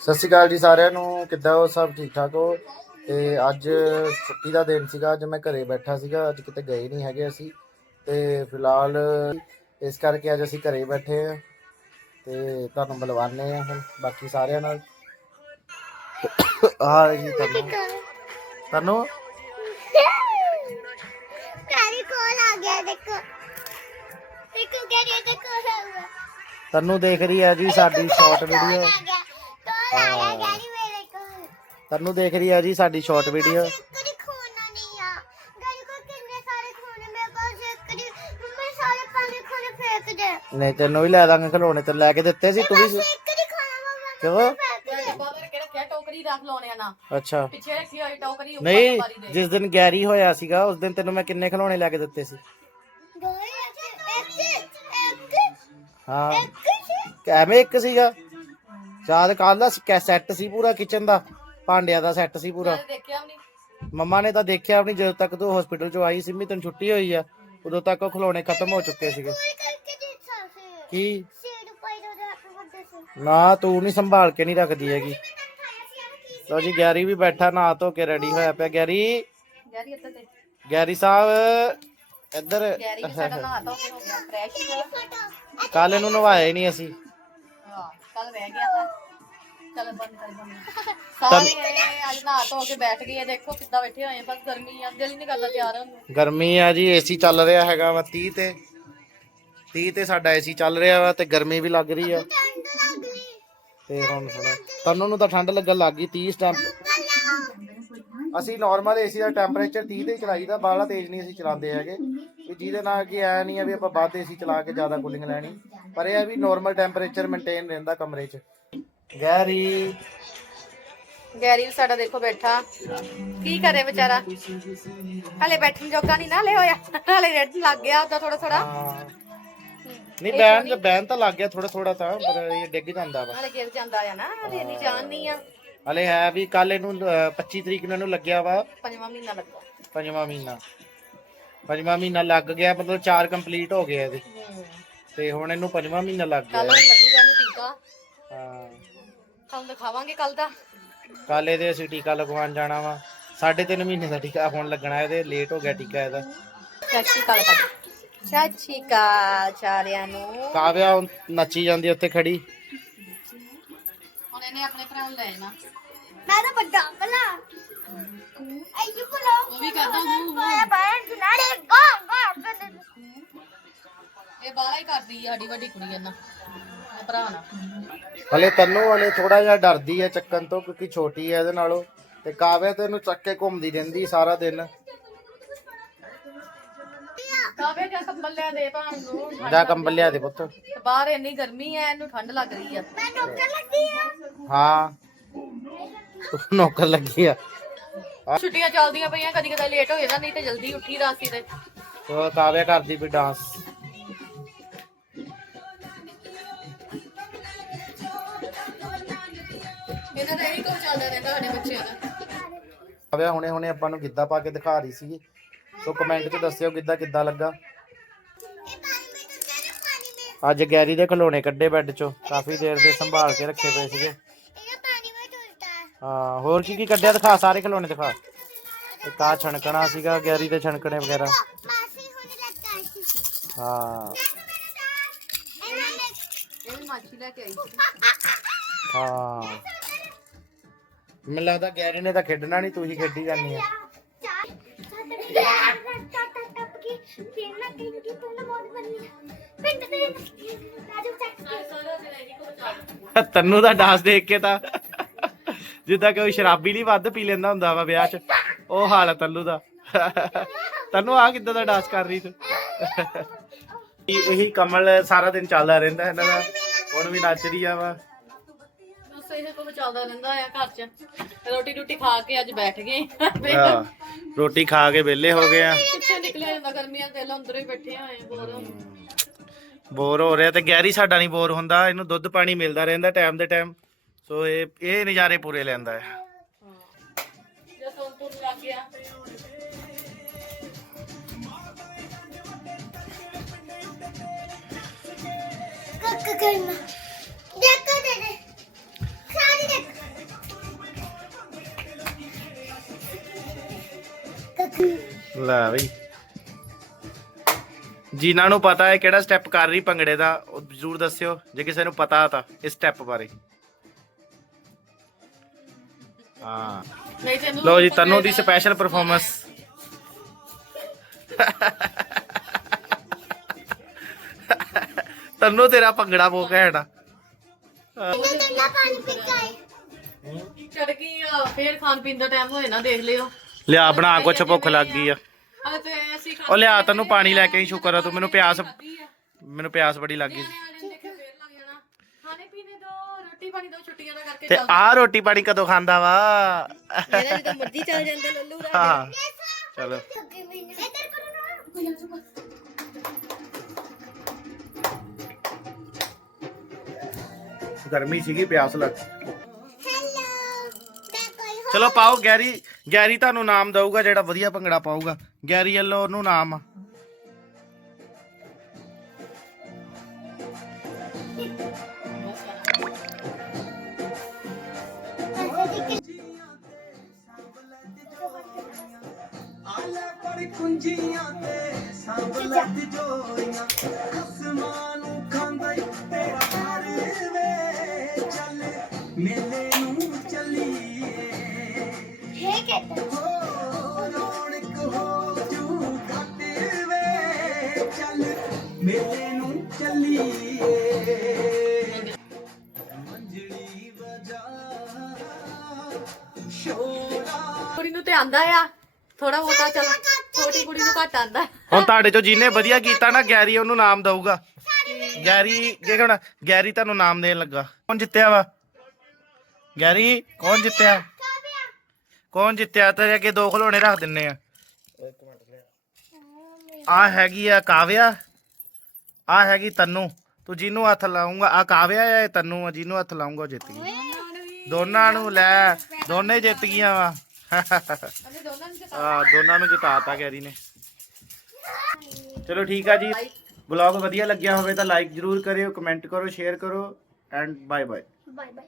ਸਤਿ ਸ਼੍ਰੀ ਅਕਾਲ ਜੀ ਸਾਰਿਆਂ ਨੂੰ ਕਿੱਦਾਂ ਹੋ? ਸਭ ਠੀਕ ਠਾਕ ਹੋ? ਤੇ ਅੱਜ ਛੁੱਟੀ ਦਾ ਦਿਨ ਸੀਗਾ ਅੱਜ ਮੈਂ ਘਰੇ ਬੈਠਾ ਸੀਗਾ ਅੱਜ ਕਿਤੇ ਗਏ ਨਹੀਂ ਹੈਗੇ ਅਸੀਂ। ਤੇ ਫਿਲਹਾਲ ਇਸ ਕਰਕੇ ਅੱਜ ਅਸੀਂ ਘਰੇ ਬੈਠੇ ਆ ਤੇ ਤੁਹਾਨੂੰ ਮਿਲਵਾਨੇ ਆ ਹੁਣ ਬਾਕੀ ਸਾਰਿਆਂ ਨਾਲ। ਆ ਜੀ ਤੁਹਾਨੂੰ। ਤੁਹਾਨੂੰ? ਕਾਰੀ ਕੋਲ ਆ ਗਿਆ ਦੇਖੋ। ਦੇਖੋ ਕਿਹੜੀ ਦੇਖੋ ਤੁਹਾਨੂੰ ਦੇਖ ਰਹੀ ਹੈ ਜੀ ਸਾਡੀ ਸ਼ਾਰਟ ਵੀਡੀਓ ਆ ਗਿਆ ਆ ਮੇਰੇ ਕੋਲ ਤੁਹਾਨੂੰ ਦੇਖ ਰਹੀ ਹੈ ਜੀ ਸਾਡੀ ਸ਼ਾਰਟ ਵੀਡੀਓ ਕਦੀ ਖੋਣਾ ਨਹੀਂ ਆ। ਗਾੜੀ ਕੋਲ ਕਿੰਨੇ ਸਾਰੇ ਖੋਣੇ ਮੇਰੇ ਕੋਲ ਇੱਕ ਦੀ ਮੰਮਾ ਸਾਰੇ ਪਾਣੀ ਖੋਣੇ ਫੇਂਕ ਦੇ। ਨਹੀਂ ਤੈਨੂੰ ਵੀ ਲੈ ਦਾਂਗੇ ਖਿਡੌਣੇ ਤੇ ਲੈ ਕੇ ਦਿੱਤੇ ਸੀ ਤੂੰ ਵੀ ਖਾਣਾ ਮੰਮਾ ਕਿਉਂ? ਫੇਂਕ ਦੇ। ਬਾਬਾ ਕਿਹੜਾ ਕਿਹਾ ਟੋਕਰੀ ਰੱਖ ਲਾਉਣੇ ਆ ਨਾ ਅੱਛਾ। ਪਿੱਛੇ ਰੱਖੀ ਹੋਈ ਟੋਕਰੀ ਉੱਪਰ ਨਹੀਂ ਬਾਰੀ ਦੇ ਜਿਸ ਦਿਨ ਗੈਰੀ ਹੋਇਆ ਸੀਗਾ ਉਸ ਦਿਨ ਤੈਨੂੰ ਮੈਂ ਕਿੰਨੇ ਖਿਡੌਣੇ ਲੈ ਕੇ ਦਿੱਤੇ ਸੀ? ਗਾੜੀ ਇੱਕ ਇੱਕ ਹਾਂ। ਇੱਕ ਐਵੇਂ ਇੱਕ ਸੀਗਾ? ਸ਼ਾਇਦ ਕੱਲ ਦਾ ਸੈੱਟ ਸੀ ਪੂਰਾ ਕਿਚਨ ਦਾ ਭਾਂਡਿਆਂ ਦਾ ਸੈੱਟ ਸੀ ਪੂਰਾ। ਦੇਖਿਆ ਨਹੀਂ ਮੰਮਾ ਨੇ ਤਾਂ ਦੇਖਿਆ ਆਪਣੀ ਜਦੋਂ ਤੱਕ ਤੂੰ ਹਸਪੀਟਲ ਚੋਂ ਆਈ ਸੀ ਵੀ ਤੈਨੂੰ ਛੁੱਟੀ ਹੋਈ ਆ ਉਦੋਂ ਤੱਕ ਉਹ ਖਿਡੌਣੇ ਖਤਮ ਹੋ ਚੁੱਕੇ ਸੀਗੇ। ਕੀ? ਨਾ ਤੂੰ ਨਹੀਂ ਸੰਭਾਲ ਕੇ ਨਹੀਂ ਰੱਖਦੀ ਹੈਗੀ। ਲੋ ਜੀ ਗੈਰੀ ਵੀ ਬੈਠਾ ਨਹਾ ਧੋ ਕੇ ਰੈਡੀ ਹੋਇਆ ਪਿਆ। ਗੈਰੀ? ਗੈਰੀ ਇੱਥੇ ਤੇ ਗੈਰੀ ਸਾਹਿਬ ਇੱਧਰ। ਗੈਰੀ ਵੀ ਸਾਡਾ ਨਹਾ ਧੋ ਕੇ ਹੋ ਗਿਆ ਫਰੈਸ਼ ਫਟਾ ਕੱਲ ਇਹਨੂੰ ਨਵਾਇਆ ਹੀ ਨਹੀਂ ਅਸੀਂ। ਕੱਲ ਰਹਿ ਗਿਆ ਤਾਂ ਚੱਲ ਬੰਦ ਕਰ ਬੰਦ। ਸਾਰੇ ਅੱਜ ਨਹਾ ਧੋ ਕੇ ਬੈਠ ਗਏ ਆ, ਦੇਖੋ ਕਿੱਦਾਂ ਬੈਠੇ ਹੋਏ ਆ ਬਸ ਗਰਮੀ ਆ ਦਿਲ ਨਹੀਂ ਕਰਦਾ ਤਿਆਰ ਹੋਣ ਨੂੰ। ਗਰਮੀ ਆ ਜੀ ਏਸੀ ਚੱਲ ਰਿਹਾ ਹੈਗਾ ਵਾ 30 ਤੇ। 30 ਤੇ ਸਾਡਾ ਏਸੀ ਚੱਲ ਰਿਹਾ ਵਾ ਤੇ ਗਰਮੀ ਵੀ ਲੱਗ ਰਹੀ ਆ। ਤੇ ਹੁਣ ਸੁਣੋ ਤੈਨੂੰ ਨੂੰ ਤਾਂ ਠੰਡ ਲੱਗਣ ਲੱਗ ਗਈ 30 ਟੈਂਪ ਅਸੀਂ ਨਾਰਮਲ ਏਸੀ ਦਾ ਟੈਂਪਰੇਚਰ 30 ਤੇ ਹੀ ਚਲਾਈਦਾ ਬਾਹਲਾ ਤੇਜ਼ ਨਹੀਂ ਅਸੀਂ ਚਲਾਉਂਦੇ ਹੈਗੇ। ਵੀ ਜਿਹਦੇ ਨਾਲ ਕਿ ਐ ਨਹੀਂ ਆ ਵੀ ਆਪਾਂ ਵੱਧ ਏਸੀ ਚਲਾ ਕੇ ਜ਼ਿਆਦਾ ਕੂਲਿੰਗ ਲੈਣੀ। ਪਰ ਇਹ ਆ ਵੀ ਨਾਰਮਲ ਟੈਂਪਰੇਚਰ ਮੇਨਟੇਨ ਰਹਿੰਦਾ ਕਮਰੇ 'ਚ। ਗੈਰੀ। ਗੈਰੀ ਵੀ ਸਾਡਾ ਦੇਖੋ ਬੈਠਾ। ਕੀ ਕਰੇ ਵਿਚਾਰਾ? ਹਲੇ ਬੈਠਣ ਜੋਗਾ ਨਹੀਂ ਨਾ ਹਲੇ ਹੋਇਆ। ਹਲੇ ਰੈਡ ਲੱਗ ਗਿਆ ਉਹਦਾ ਥੋੜਾ ਥੋੜਾ ਨਹੀਂ ਬੈਨ ਬੈਨ ਤਾਂ ਲੱਗ ਗਿਆ ਥੋੜਾ ਥੋੜਾ ਤਾਂ ਪਰ ਇਹ ਡਿੱਗ ਜਾਂਦਾ ਵਾ। ਹਲੇ ਗਿਰ ਜਾਂਦਾ ਆ ਨਾ ਹਲੇ ਨਹੀਂ ਜਾਣ ਨਹੀਂ ਆ। ਹਲੇ ਹੈ ਵੀ ਕੱਲ ਇਹਨੂੰ ਅਹ, 25 ਤਰੀਕ ਨੂੰ ਇਹਨੂੰ ਲੱਗਿਆ ਵਾ। ਪੰਜਵਾਂ ਮਹੀਨਾ ਲੱਗਾ ਪੰਜਵਾਂ ਮਹੀਨਾ। ਪੰਜਵਾਂ ਮਹੀਨਾ ਲੱਗ ਗਿਆ ਮਤਲਬ 4 ਕੰਪਲੀਟ ਹੋ ਗਏ ਇਹਦੇ। ਤੇ ਹੁਣ ਇਹਨੂੰ ਪੰਜਵਾਂ ਮਹੀਨਾ ਲੱਗ ਗਿਆ। ਕੱਲ ਲੱਗੂਗਾ ਇਹਨੂੰ ਟੀਕਾ। ਹਾਂ। ਤੁਹਾਨੂੰ ਦਿਖਾਵਾਂਗੇ ਕੱਲ ਦਾ। ਕੱਲ ਇਹਦੇ ਅਸੀਂ ਟੀਕਾ ਲਗਵਾਉਣ ਜਾਣਾ ਵਾ। ਸਾਢੇ ਤਿੰਨ ਮਹੀਨੇ ਦਾ ਟੀਕਾ ਹੁਣ ਲੱਗਣਾ ਇਹਦੇ ਲੇਟ ਹੋ ਗਿਆ ਟੀਕਾ ਇਹਦਾ। ਸਤਿ ਸ਼੍ਰੀ ਅਕਾਲ ਸਤਿ ਸ਼੍ਰੀ ਅਕਾਲ ਸਾਰਿਆਂ ਨੂੰ। ਕਾਵਿਆ ਹੁਣ ਨੱਚੀ ਜਾਂਦੀ ਉੱਥੇ ਖੜੀ। ਹੁਣ ਇਹਨੇ ਆਪਣੇ ਭਰਾ ਨੂੰ ਲੈ ਜਾਣਾ। ਮੈਂ ਤਾਂ ਵੱਡਾ ਭਲਾ। ਆਈ ਬੁਲਾ ਉਹ ਵੀ ਕਰਦਾ ਹੂੰ ਮੈਂ ਬਾਹਰ ਕਿਨਾਰੇ ਗਾ ਗਾ ਕਰ ਇਹ ਬਾਹਲਾ ਹੀ ਕਰਦੀ ਆ ਸਾਡੀ ਵੱਡੀ ਕੁੜੀ ਇਹਨਾਂ। ਉਹ ਭਰਾ ਨਾਲ ਹਲੇ ਤੈਨੂੰ ਹਲੇ ਥੋੜਾ ਜਿਹਾ ਡਰਦੀ ਹੈ ਚੱਕਣ ਤੋਂ ਕਿਉਂਕਿ ਛੋਟੀ ਹੈ ਇਹਦੇ ਨਾਲੋਂ। ਤੇ ਕਾਵਿਆ ਤੇ ਇਹਨੂੰ ਚੱਕ ਕੇ ਘੁੰਮਦੀ ਰਹਿੰਦੀ ਸਾਰਾ ਦਿਨ। ਕੰਬਲ ਲਿਆ ਦੇ ਭਾਣ ਨੂੰ ਜਾ ਕੰਬਲ ਲਿਆ ਦੇ ਪੁੱਤ। ਤੇ ਬਾਹਰ ਇੰਨੀ ਗਰਮੀ ਐ ਇਹਨੂੰ ਠੰਡ ਲੱਗ ਰਹੀ ਆ। ਮੈਂ ਡਾਕਟਰ ਲੱਗੀ ਆ। ਹਾਂ। ਤੂੰ ਨੌਕਰ ਲੱਗੀ ਆ। ਛੁੱਟੀਆਂ ਚੱਲਦੀਆਂ ਪਈਆਂ ਕਦੀ ਕਦੀ ਲੇਟ ਹੋ ਜਾਂਦਾ ਨਹੀਂ ਤੇ ਜਲਦੀ ਉੱਠੀ ਦਾ ਸੀ ਤੇ ਤੇ ਕਾਵਿਆ ਕਰਦੀ ਵੀ ਡਾਂਸ ਇਹਨਾਂ ਦਾ ਇਹੀ ਕੁਝ ਚੱਲਦਾ ਰਹਿੰਦਾ ਸਾਡੇ ਬੱਚਿਆਂ ਦਾ। ਕਾਵਿਆ ਹੁਣੇ ਹੁਣੇ ਆਪਾਂ ਨੂੰ ਗਿੱਧਾ ਪਾ ਕੇ ਦਿਖਾ ਰਹੀ ਸੀਗੀ। ਸੋ ਕਮੈਂਟ 'ਚ ਦੱਸਿਓ ਗਿੱਧਾ ਕਿੱਦਾਂ ਲੱਗਾ ਇਹ ਪਾਣੀ ਵਿੱਚ ਤੇਰੇ ਪਾਣੀ ਵਿੱਚ ਅੱਜ ਗੈਰੀ ਦੇ ਖਿਡੌਣੇ ਕੱਢੇ ਬੈੱਡ 'ਚੋਂ, ਕਾਫੀ ਦੇਰ ਦੇ ਸੰਭਾਲ ਕੇ ਰੱਖੇ ਪਏ ਸੀਗੇ। ਹਾਂ, ਹੋਰ ਕੀ ਕੀ ਕੱਢਿਆ ਦਿਖਾ, ਸਾਰੇ ਖਿਡੌਣੇ ਦਿਖਾ। ਇੱਕ ਆ ਛਣਕਣਾ ਸੀਗਾ, ਗੈਰੀ ਦੇ ਛਣਕਣੇ ਵਗੈਰਾ। ਹਾਂ। ਹਾਂ। ਮੈਨੂੰ ਲੱਗਦਾ ਗੈਰੀ ਨੇ ਤਾਂ ਖੇਡਣਾ ਨਹੀਂ ਤੂੰ ਹੀ ਖੇਡੀ ਜਾਂਦੀ ਆ। ਤੈਨੂੰ ਦਾ ਡਾਂਸ ਦੇਖ ਕੇ ਤਾਂ ਜਿੱਦਾਂ ਕਿ ਉਹ ਸ਼ਰਾਬੀ ਨਹੀਂ ਵੱਧ ਪੀ ਲੈਂਦਾ ਹੁੰਦਾ ਵਾ ਵਿਆਹ 'ਚ ਉਹ ਹਾਲ ਤੈਨੂੰ ਦਾ। ਤੈਨੂੰ ਆ ਕਿੱਦਾਂ ਦਾ ਡਾਂਸ ਕਰ ਰਹੀ ਤੂੰ? ਇਹ- ਕਮਲ ਸਾਰਾ ਦਿਨ ਚੱਲਦਾ ਰਹਿੰਦਾ ਇਹਨਾਂ ਦਾ ਹੁਣ ਵੀ ਨੱਚ ਰਹੀ ਆ ਵਾ। ਚੱਲਦਾ ਰਹਿੰਦਾ ਆ ਘਰ 'ਚ। ਰੋਟੀ ਰੋਟੀ ਖਾ ਕੇ ਅੱਜ ਬੈਠ ਗਏ। ਹਾਂ, ਰੋਟੀ ਖਾ ਕੇ ਵਿਹਲੇ ਹੋ ਗਏ ਆ। ਕਿੱਥੇ ਨਿਕਲਿਆ ਜਾਂਦਾ ਗਰਮੀਆਂ ਦੇ ਅੰਦਰ ਹੀ ਬੈਠੇ ਹੋਏ ਆ ਬੋਰ ਹੋ ਰਿਹਾ ਤੇ ਗੈਰੀ ਸਾਡਾ ਨਹੀਂ ਬੋਰ ਹੁੰਦਾ ਇਹਨੂੰ ਦੁੱਧ ਪਾਣੀ ਮਿਲਦਾ ਰਹਿੰਦਾ ਟਾਈਮ ਦੇ ਟਾਈਮ ਸੋ ਇਹ ਇਹ ਨਜ਼ਾਰੇ ਪੂਰੇ ਲੈਂਦਾ ਹੈ। ਕੱਕ ਕਰਨਾ। ਲੈ ਬਈ। ਜਿਨ੍ਹਾਂ ਨੂੰ ਪਤਾ ਹੈ ਕਿਹੜਾ ਸਟੈਪ ਕਰ ਰਹੀ ਭੰਗੜੇ ਦਾ ਉਹ ਜ਼ਰੂਰ ਦੱਸਿਓ ਜੇ ਕਿਸੇ ਨੂੰ ਪਤਾ ਤਾਂ ਇਸ ਸਟੈਪ ਬਾਰੇ। ਹਾਂ। ਨਹੀਂ ਤੈਨੂੰ ਲੋ ਜੀ ਤਨੂ ਦੀ ਸਪੈਸ਼ਲ ਪਰਫਾਰਮੈਂਸ ਤਨੂ ਤੇਰਾ ਭੰਗੜਾ ਬਹੁਤ ਘੈਂਟ ਚੜ ਗਈ ਆ ਫੇਰ ਖਾਣ ਪੀਣ ਦਾ ਟਾਈਮ ਹੋਏ ਨਾ ਦੇਖ ਲਿਓ। ਲਿਆ ਬਣਾ ਕੁਛ ਭੁੱਖ ਲੱਗ ਗਈ ਆ। ਉਹ ਲਿਆ ਤੈਨੂੰ ਪਾਣੀ ਲੈ ਕੇ ਹੀ ਸ਼ੁਕਰ ਆ ਤੂੰ ਮੈਨੂੰ ਪਿਆਸ ਮੈਨੂੰ ਪਿਆਸ ਬੜੀ ਲੱਗ ਗਈ। ਨਿਆਣੇ ਦੇਖੇ ਫੇਰ ਲੱਗ ਜਾਣਾ ਖਾਣੇ ਪੀਣੇ ਦੋ ਰੋਟੀ ਪਾਣੀ ਦੋ ਛੁੱਟੀਆਂ ਦਾ ਕਰਕੇ ਤੇ ਆਹ ਰੋਟੀ ਪਾਣੀ ਕਦੋਂ ਖਾਂਦਾ ਵਾ? ਮੇਰਾ ਜਦੋਂ ਮਰਜ਼ੀ ਚੱਲ ਜਾਂਦੇ ਲੱਲੂ ਹਾਂ। ਚਲੋ। ਲੱਗੇ ਮੈਨੂੰ ਇੱਧਰ ਕਰੋ ਨਾ ਗਰਮੀ ਸੀਗੀ ਪਿਆਸ ਲੱਗ ਹੈਲੋ ਮੈਂ ਕੋਈ ਚਲੋ ਪਾਓ ਗੈਰੀ ਗੈਰੀ ਤੁਹਾਨੂੰ ਨਾਮ ਦਊਗਾ ਜਿਹੜਾ ਵਧੀਆ ਭੰਗੜਾ ਪਾਊਗਾ। ਗੈਰੀ ਵੱਲੋਂ ਨਾਮ। ਆ ਕੁੰਜੀਆਂ ਤੇ ਸੰਭ ਲੱਜ ਜੋਈਆਂ ਅਸਮਾਨ ਨੂੰ ਖਾਂਦਾ ਤੇਰਾ ਘਰ ਵੇ ਚੱਲ ਮੇਲੇ ਨੂੰ ਚੱਲੀਏ ਹੈ ਮੇਲੇ ਨੂੰ ਚੱਲੀਏ। ਮੰਜਲੀ ਵਜਾ। ਸ਼ੋਰਾ। ਕੁੜੀ ਨੂੰ ਤੇ ਆਂਦਾ ਆ। ਥੋੜਾ ਬਹੁਤਾ ਚੱਲ ਛੋਟੀ ਕੁੜੀ ਨੂੰ ਘੱਟ ਆਂਦਾ। ਹੁਣ ਤੁਹਾਡੇ ਚੋਂ ਜਿਹਨੇ ਵਧੀਆ ਕੀਤਾ ਨਾ ਗੈਰੀ ਉਹਨੂੰ ਨਾਮ ਦਊਗਾ। ਗੈਰੀ ਜੇ ਕਹਣਾ ਗੈਰੀ ਤੁਹਾਨੂੰ ਨਾਮ ਦੇਣ ਲੱਗਾ। ਕੌਣ ਜਿੱਤਿਆ ਵਾ? ਗੈਰੀ ਕੌਣ ਜਿੱਤਿਆ? ਕੌਣ ਜਿੱਤਿਆ? ਤੇ ਅੱਗੇ ਦੋ ਖਿਡੌਣੇ ਰੱਖ ਦਿੰਨੇ ਆ। ਆ ਹੈਗੀ ਆ ਕਾਵਿਆ। ਆ ਹੈਗੀ ਤੰਨੂ। ਤੂੰ ਜਿਹਨੂੰ ਹੱਥ ਲਾਉਂਗਾ ਆ ਕਾਵਿਆ ਆ ਇਹ ਤੰਨੂ ਆ, ਜਿਹਨੂੰ ਹੱਥ ਲਾਉਂਗਾ ਉਹ ਜਿੱਤ ਗਈ। ਦੋਨਾਂ ਨੂੰ ਲੈ, ਦੋਨੇ ਜਿੱਤ ਗਈਆਂ ਵਾ। ਅਸੀਂ ਦੋਨਾਂ ਨੂੰ ਆ ਦੋਨਾਂ ਨੂੰ ਜਿਤਾਤਾ ਗੈਰੀ ਨੇ। ਚਲੋ ਠੀਕ ਆ ਜੀ। ਵਲੌਗ ਵਧੀਆ ਲੱਗਿਆ ਹੋਵੇ ਤਾਂ ਲਾਈਕ ਜਰੂਰ ਕਰਿਓ ਕਮੈਂਟ ਕਰੋ ਸ਼ੇਅਰ ਕਰੋ and bye bye bye bye